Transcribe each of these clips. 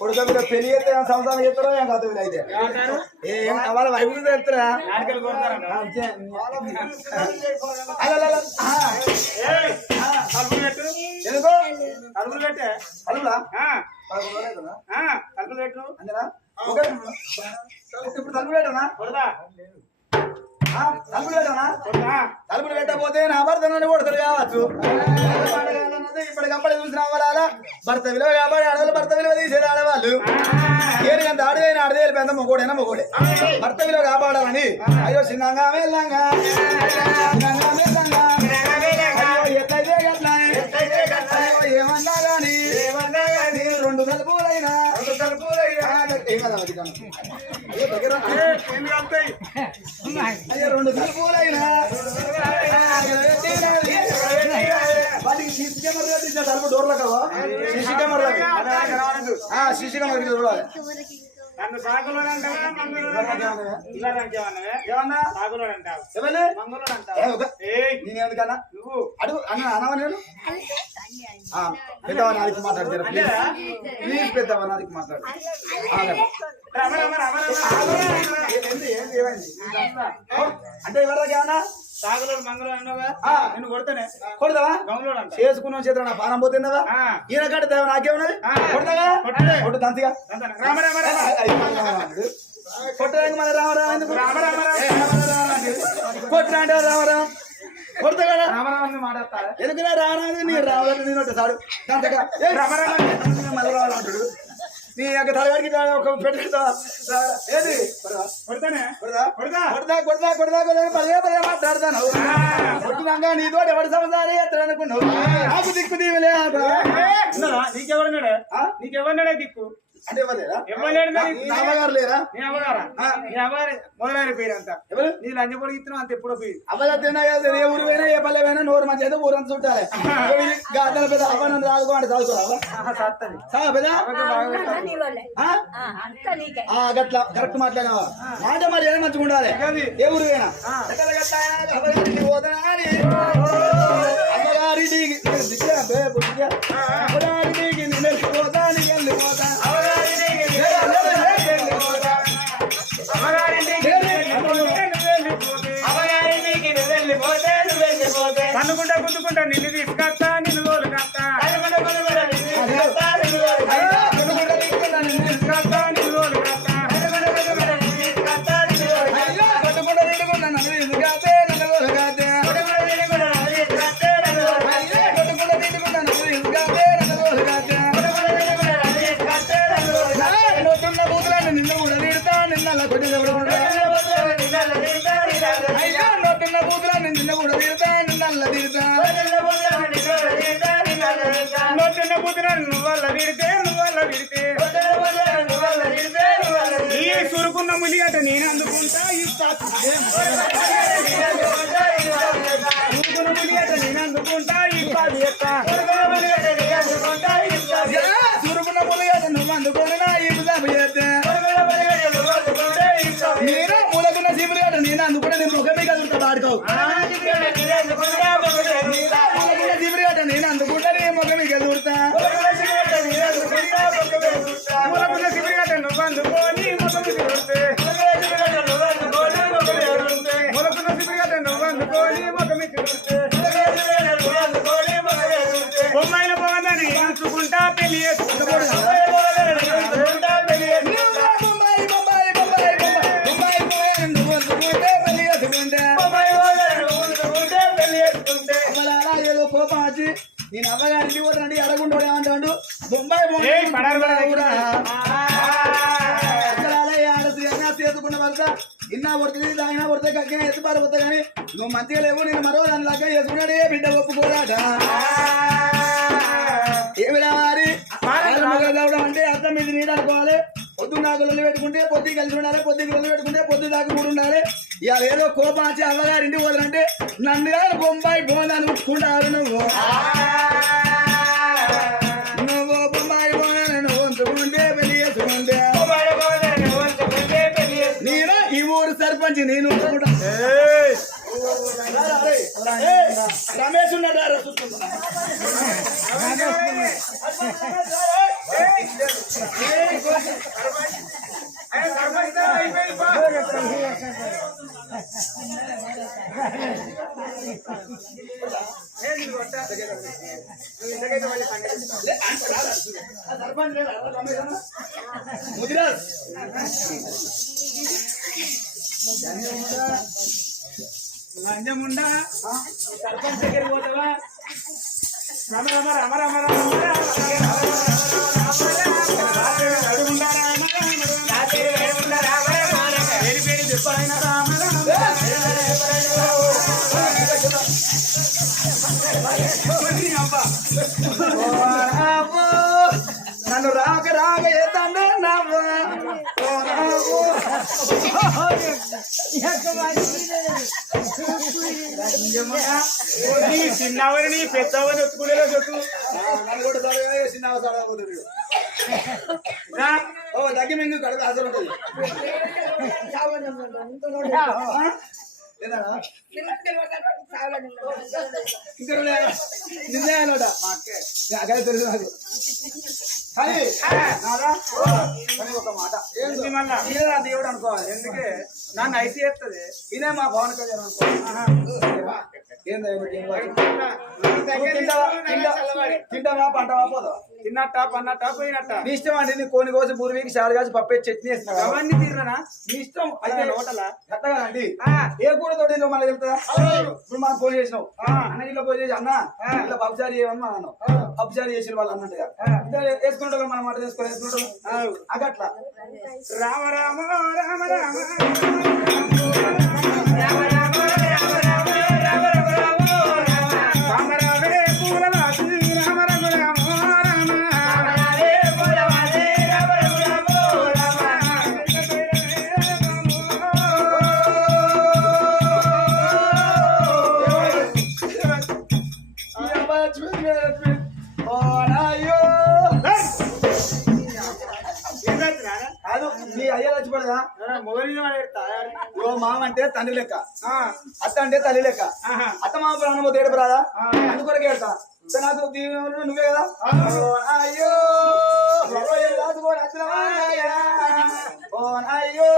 కొడుక మీరు పెళ్ళి చేస్తే ఏం సంసారం చేస్తారో ఏం కాదు వీళ్ళు అయితే. ఏమంటారు? ఏం వాళ్ళ వైపు తెలుస్తారా నాలుకలు కొడతారంట. ఏయ్, తలుపులు పెట్టు. ఎందుకో? అలుగులా అంతేనా? ఇప్పుడు తలుపు పెట్టనా? తలుపులు పెట్టనా కొడదా తలుపులు పెట్టకపోతే నా భర్త నన్ను కొడతారు కావచ్చు. ఇప్పటికప్పుడు చూసిన అవ్వాలా భర్త విలువ కాబట్టి ఆడవాళ్ళు భర్త విలువ తీసేది ఆడవాళ్ళు. ఏనుగంత ఆడదైన ఆడదే పెద్ద మొగోడైనా మొగోడే భర్త విలువ కాపాడాలని అయ్యో చిన్నగా వెళ్ళంగా ఏమన్నా గాని. నేను రెండు తలుపులైనా. రెండు తలుపులైనా. రెండు తలుపులైనా వాటికి సీసీ కెమెరా తలుపు డోర్లో కదా సీసీ కెమెరా సీసీ కెమెరా చూడాలి నన్ను సాకులోడు అంటావా? అంటావా? ఏమన్నా? సాకులోడు అంటావు? ఎవరు ఏ, అంటావు? ఒక- ఏయ్! నేను ఎందుకన్నా నువ్వు! అడుగు అన్న అనవా నేను? పెద్దవా నాదికి మాట్లాడతారా ప్లీజ్ పెద్దవా నాదికి మాట్లాడు అంటే ఎవరికి ఏమన్నా? సాగులోడు. నిన్ను కొడతానే. కొడతావా? గంగులోడు అంట చేసుకున్నాం చేతులు నా పానం పోతుందా ఆ. ఈయన కంటే దేవ నాకేమున్నది? కొట్టలే. కొట్టు. దంతిగా రామ రామ రామ. కొట్టడానికి మన రామరామ ఎందుకు? రామరామ రామరామ కొడతా కదా. రామ రామ అని మాట్లాడతారా ఎందుకురా రామరామ నీ రామరామ నేను సాడు. రామ. మళ్ళీ రావాలంటాడు నీ యొక్క తలగాడికి ఒక పెట్టుకుంటావా ఏది కొడదా? కొడతానే కొడదా? కొడతా. కొడదా కొడదా కొడదా కొడదా పదే పదే మాట్లాడతాను కొట్టినాక నీతో ఎవరి సంసారం ఎత్తాడు అనుకున్నావు నాకు దిక్కు దీవలే? నీకెవరున్నాడే? నీకెవరున్నాడే దిక్కు అంటే ఎవరు ఎవరు మరి? నాన్నగారు లేరా? నీ అమ్మగారా ఆ. నీ అమ్మగారి మొదలైన పేరు అంతా. ఎవరు? నీ లంచ పొడిగిస్తున్నావు అంత ఎప్పుడో ఏ ఊరు పోయినా ఏ పల్లె పోయినా నోరు మంచి అయితే ఊరంతా చుట్టాలి. గాతల పెద్ద అవ్వను రాదుకో అంటే చదువుకోరా సత్తది. సాగా పెద్ద? ఆ? అంత నీకే. ఆ, గట్ల కరెక్ట్ మాట్లాడినావా? మాట మరి ఏం మంచిగా ఉండాలి. ఏ ఊరు పోయినా? కొట్టుకుంటా, తిట్టుకుంటా, సురుకున్న ములిగట నేను అందుకుంటా ఇస్తా సురుకున్న ములిగట నేను అందుకుంటా ఇస్తా చేస్తా అయ్యా, చురుకున్న పులిగేట నువ్వు అందుకొని నా ఈపు చేస్తే. నేను మూలకున్న చీపురుగడ్డ నేను అందుకుంటే నేను ముఖమే కదులుతా ఆడుకోవు ఇన్నా పడుతుంది దాగినా పడితే కక్కిన ఎత్తు పారిపోతా కానీ. నువ్వు మంచిగా లేవు నేను మరో దాని లాగా చేసుకున్నాడే బిడ్డ ఒప్పుకోరాట. ఏమిరా మరి? చదవడం అంటే అర్థం మీద నీడ అనుకోవాలి పొద్దు నాకు లొల్లి పెట్టుకుంటే పొద్దు కలిసి ఉండాలి పొద్దుకి లొల్లి పెట్టుకుంటే పొద్దు దాకా మూడు ఉండాలి. ఇవాళ ఏదో కోపం వచ్చి అవ్వగారింటికి పోదంటే నన్ను కానీ బొంబాయి అనుకుంటారు నువ్వు నువ్వు. సర్పంచ్ నేను ఉంచుకుంటా రమేష్ ఉన్నాడా రా చూసుకుంటా. అయ్యో, సర్పంచ్ అయిపోయి పో. ఏంది నువ్వు కొట్టా? నువ్వు ఇంతకైతే మళ్ళీ సంగతి ముదిరాజ్ లంజముండా సర్పంచ్ దగ్గరికి పోతావా రమ రమ రమ రమ రమ రమ అడుగుండా రామ నీ చిన్నవని పెద్దవని ఒత్తుకునేలో చెప్పు నన్ను కూడా సరగా చిన్న అవసరం అవుతుంది రా. ఓ దగ్గర మింగు కడుపు అసలు ఉంటుంది ఏదాడా? ఇంకా తెలుసు నాకు ఒక మాట? ఈయన నా దేవుడు అనుకోవాలి. ఎందుకే? నన్ను ఐసీ చేస్తుంది ఈయనే మా పవన్ కళ్యాణ్ అనుకోవాలి. తింటావా పంటవా పోదావా తిన్నట్ట పన్నట్ట పోయినట్ట నీ ఇష్టం అండి నీ కోని కోసి పూర్వీకి కాసి పప్పే చట్నీ వేస్తున్నా అవన్నీ తీర్రనా నీ ఇష్టం అయితే హోటలా అండి ఆ. ఏ కూర తోటి మళ్ళీ ఇప్పుడు మనం ఫోన్ చేసినావు. అన్న ఇట్లా ఫోన్ చేసి అన్న. ఇట్లా పప్పుచారి చేయమని మనం అన్నావు పప్పుచారి చేసిన వాళ్ళు అన్నట్టుగా వేసుకుంటాం మనం మాట వేసుకొని వేసుకుంటాం అగట్లా రామ రామ రామ రామ రామ రామ అయ్య చచ్చిపోలేదా ఓ మామ అంటే తండ్రి లెక్క. అత్త అంటే తల్లి లెక్క. అత్త మామ ప్రాణం తేడు రాదా? అందుకొరకే ఏడతా నాకు నువ్వే కదా? అయ్యో! అయ్యో!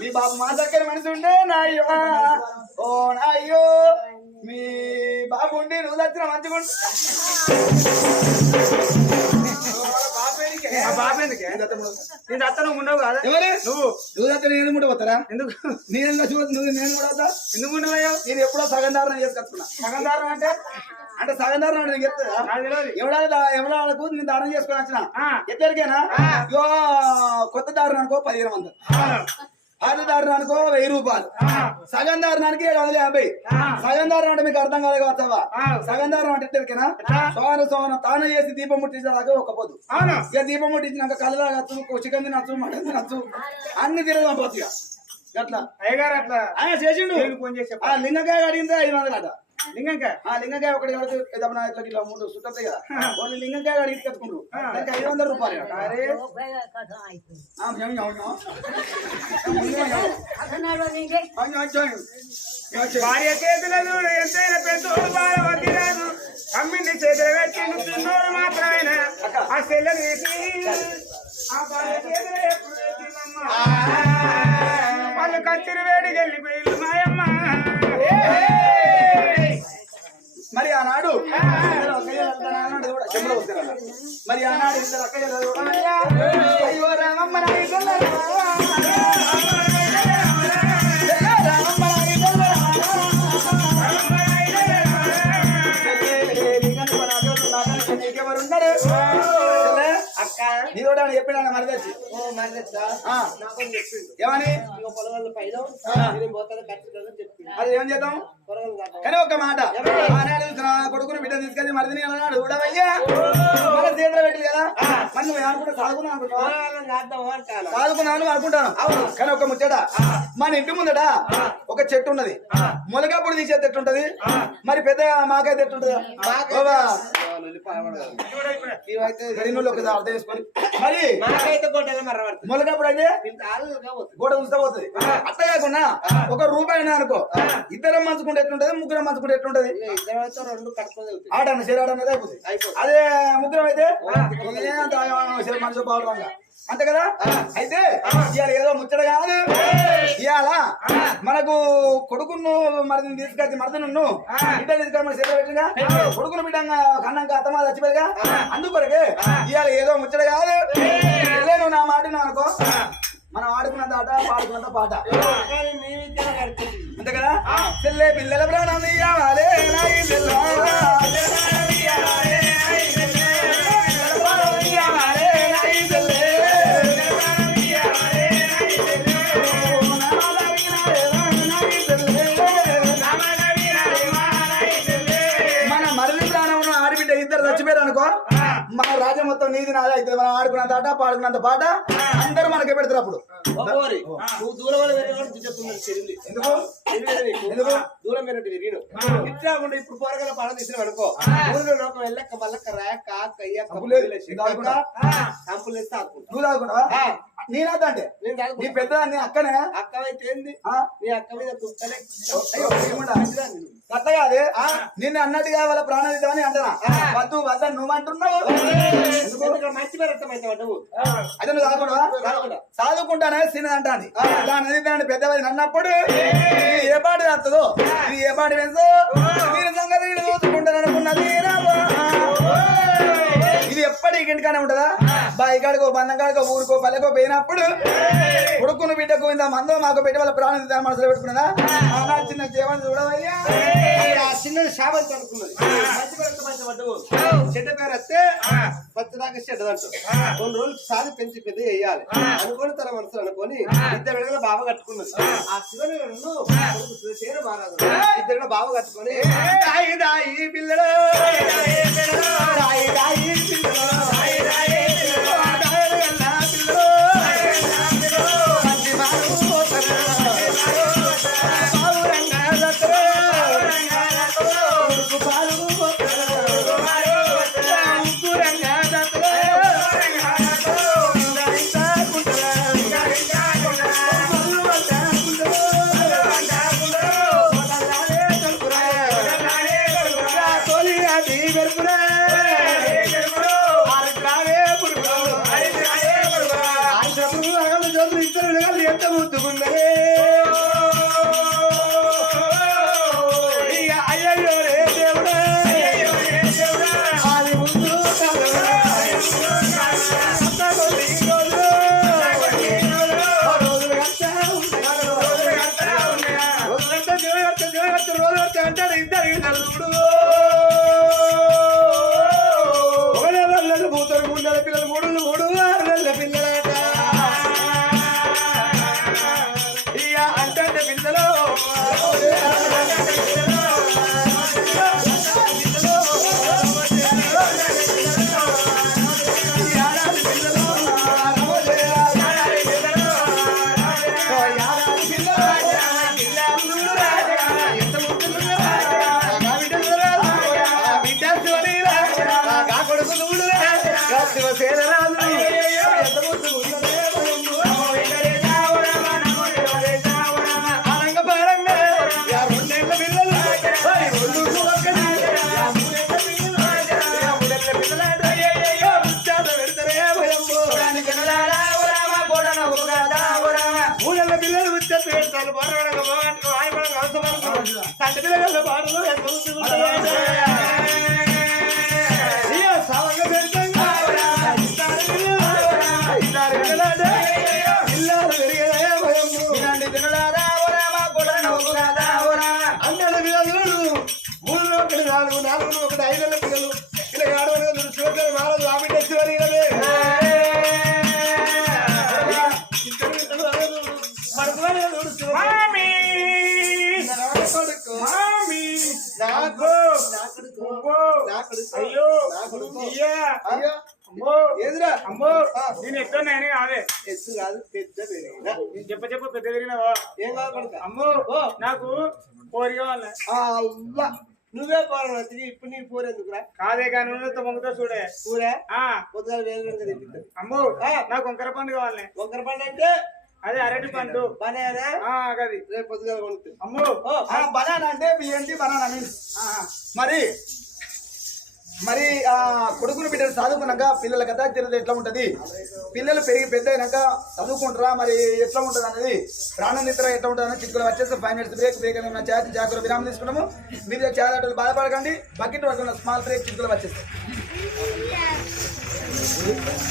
మీ బాబు మా దగ్గర మనిషి ఉండే నాయ్యో ఓ అయ్యో మీ బాబు ఉండి నువ్వు వచ్చిన మంచిగా బాబు ఎందుకే? నీ అత్త నువ్వు ఉండవు కదా? ఎవరు? నువ్వు. నువ్వు దగ్గర నేను కూడా పోతారా? ఎందుకు? నేను చూడదు నువ్వు నేను కూడా ఎందుకు ఉండవయ్యో? నేను ఎప్పుడో సగం దారుణం చేసుకొస్తున్నా సగం దారం అంటే? అంటే సగం దారుణం నేను చెప్తా ఎవడాల ఎవడాలకు నేను దానం చేసుకొని వచ్చిన. ఎద్దరికేనా కొత్త దారుణానికో పదిహేను వందలు. పాత దారుణానికో వెయ్యి రూపాయలు. సగం దారుణానికి ఏడు వందల యాభై. సగం దారుణం అంటే మీకు అర్థం కాదు కావచ్చవా. సగం దారుణం అంటే ఇద్దరికేనా సోన సోన తాను చేసి దీపం ముట్టించేదాకా ఒక పొద్దు. అవును? ఇక దీపం ముట్టించినాక కళ్ళు తాగచ్చు చికెన్ తినచ్చు మటన్ తినచ్చు అన్ని తినదాం పోతు అట్లా అయ్యగారు అట్లా ఆయన చేసిండు. దేవునికి ఫోన్ చేసి చెప్పు. ఆ లింగకాయ అడిగిందే ఐదు వందలు అట లింగంకా ఆ లింగకాయ ఒకటి కడితే ఏదన్నా ఇట్లా ఇట్లా మూడు సుట్టతాయి కదా. వాళ్ళు లింగకాయ అడిగి కట్టుకుంటారు దానికి ఐదు వందల రూపాయలు. అరే. భార్య చేతులను ఎంతైనా పెద్దోడు అమ్మిండి చేతులు పెట్టి నువ్వు తిన్నోడు మాత్రమేనా ఆ సెల్ల వేసి ఆ భార్య చేతులు ఎప్పుడు వేసిందమ్మా? వాళ్ళు కచ్చిరి వేడికి వెళ్ళిపోయి మాయమ్మ మరి ఆనాడు మరి ఆనాడు ఇద్దరు అక్కయ్యలు అయ్యా, అయ్యో రామమ్మ నా ఇద్దరు రామమ్మ ఏమని? అది ఏం చేద్దాం? కానీ ఒక మాట. కొడుకుని బిడ్డ తీసుకెళ్ళి మరిదిని అన్నాడు చూడవయ్యా మన చేతిలో పెట్టి కదా? మరి నువ్వు అనుకుంటా సాగుకున్నా అనుకుంటావా వాళ్ళని కాద్దాం అంటాను సాగుకున్నాను అనుకుంటాను కానీ ఒక ముచ్చట. మన ఇంటి ముందట ఒక చెట్టు ఉన్నది. మొలకప్పుడు తీసేది ఎట్టుంటది మరి పెద్ద మాకైతే ఎట్టుంటది అర్థం చేసుకొని. మరి మొలకప్పుడు అయితే గోడ ఉంచుతా పోతుంది. అట్లా కాకుండా ఒక రూపాయి అనుకో ఇద్దరం మంచుకుంటే ఎట్లుంటది? ముగ్గురం మంచుకుంటే ఎట్లుంటది? అన్న శరీరం అనేది అయిపోతుంది. అదే ముగ్గురం అయితే మనిషి బాగుండగా అంతే కదా? అయితే ఇవాళ ఏదో ముచ్చట కాదు ఇవాళ మనకు కొడుకును మరిదిని తీసుకొచ్చి మరిదిను బిడ్డ తీసుకొని మన పెట్టిగా కొడుకును బిడ్డంగా కన్నంగా అత్తమా చచ్చిపోయిగా అందుకొరకే ఇవాళ ఏదో ముచ్చట కాదు నేను నా మాట అనుకో. మనం ఆడుకున్నంత ఆట పాడుకున్నంత పాట. అంతే కదా? చెల్లె పిల్లల ప్రాణం ఇయ్యాలే. నీది నాదే అయితే మనం ఆడుకున్నంత ఆట పాడుకున్నంత పాట అందరూ మనకే పెడతారు అప్పుడు. దూరం వల్ల తిరిగినప్పుడు దిక్కుతున్నది చెల్లి. ఎందుకు? తెలియదు నీకు. ఎందుకు? దూరం మీద తిరిగిను ఇట్లా ఉండి ఇప్పుడు పోరగల పడ తీసిన అనుకో. లోకం వెళ్ళక్క మల్లక్క రాయక్క లేదు. దాగుకుంటా. కంపులు వేస్తే నువ్వు తాగుకున్నావా ఆ. నేనాదా అంటే నీ. పెద్ద నీ అక్కనే? అక్క అయితే ఏంది? నీ అక్క మీద కుక్కలే అయ్యో, ఏముండా? అట్ట కాదే? నిన్ను అన్నట్టుగా వాళ్ళ ప్రాణం ఇద్దామని అంటనా వద్దు వద్ద నువ్వు అంటున్నావు మంచి నువ్వు? అదే నువ్వు చదువుకుంటావా. చదువుకుంటానే సిన్నది అంటాంది. దాని దాని పెద్దవాది అన్నప్పుడు ఏ. పాట చేస్తుందో ఏ పాట వేసో మీరు సంగతి చూసుకుంటాను అనుకున్నది ఇంటికానే ఉంటదా? బాయి కాడుకో బంధం కాడుకో ఊరుకో పల్లెకో పోయినప్పుడు కొడుకును బిడ్డకు ఇంత మందో మాకు పెట్టి వాళ్ళ ప్రాణం దాని మనసులో పెట్టుకున్నదా చిన్న జీవనం చూడవయ్యా. మంచి పేరు అర్థమైతే పడ్డవు చెడ్డ పేరు వస్తే పచ్చదాకా చెడ్డదంటు కొన్ని రోజులు సాది పెంచి పెద్ద వేయాలి అనుకోని తన మనసులో అనుకొని ఇద్దరు విడగల బావ కట్టుకున్నది. ఆ. శివని చేరు బాగా ఇద్దరు బావ కట్టుకొని రోజులంతా జోయొచ్చు, జోయొచ్చు, రోజొచ్చు అంటాడు ఇద్దరు నలుగురు. ఆయపడక అవసరం సంటి పిల్లల పాటలు అయ్యో అమ్మో. ఏదిరా? అమ్మో. నేను ఎట్లున్నాయని కాదే. ఎత్తు కాదు పెద్ద నేను చెప్ప చెప్ప పెద్ద తిరిగినావా ఏం కాదు అమ్మో నాకు కోరి కావాలి అవ్వ. నువ్వే పోరా తిరిగి ఇప్పుడు నీ పోరు ఎందుకురా? కాదే కానీ మొంగుతో చూడే. ఆ. పొద్దుగా వేలు కనుక తింటుంది అమ్మో నాకు వంకర పండు కావాలి. ఒకరి పండు అంటే? అదే అరటి పండు. బనానా? గది. రేపు పొద్దుగా కొనుక్తుంది అమ్మో. బనానా అంటే బియ్యంటి బనానా మీన్స్ మరి మరి ఆ కొడుకును బిడ్డలు చదువుకున్నాక పిల్లల కథ తెలియదు ఎట్లా ఉంటుంది? పిల్లలు పెరిగి పెద్ద అయినాక చదువుకుంటారా? మరి ఎట్లా ఉంటుంది అనేది? ప్రాణ నిద్ర ఎట్లా ఉంటుంది అనేది చిక్కులు వచ్చేసి ఫైవ్ మినిట్స్ బ్రేక్ బ్రేక్ అని చేతి జాగ్రత్త విరామం తీసుకున్నాము. మీరు చాలా బాధపడకండి. బకెట్ వరకు స్మాల్ బ్రేక్ చిక్కులు వచ్చేస్తాయి.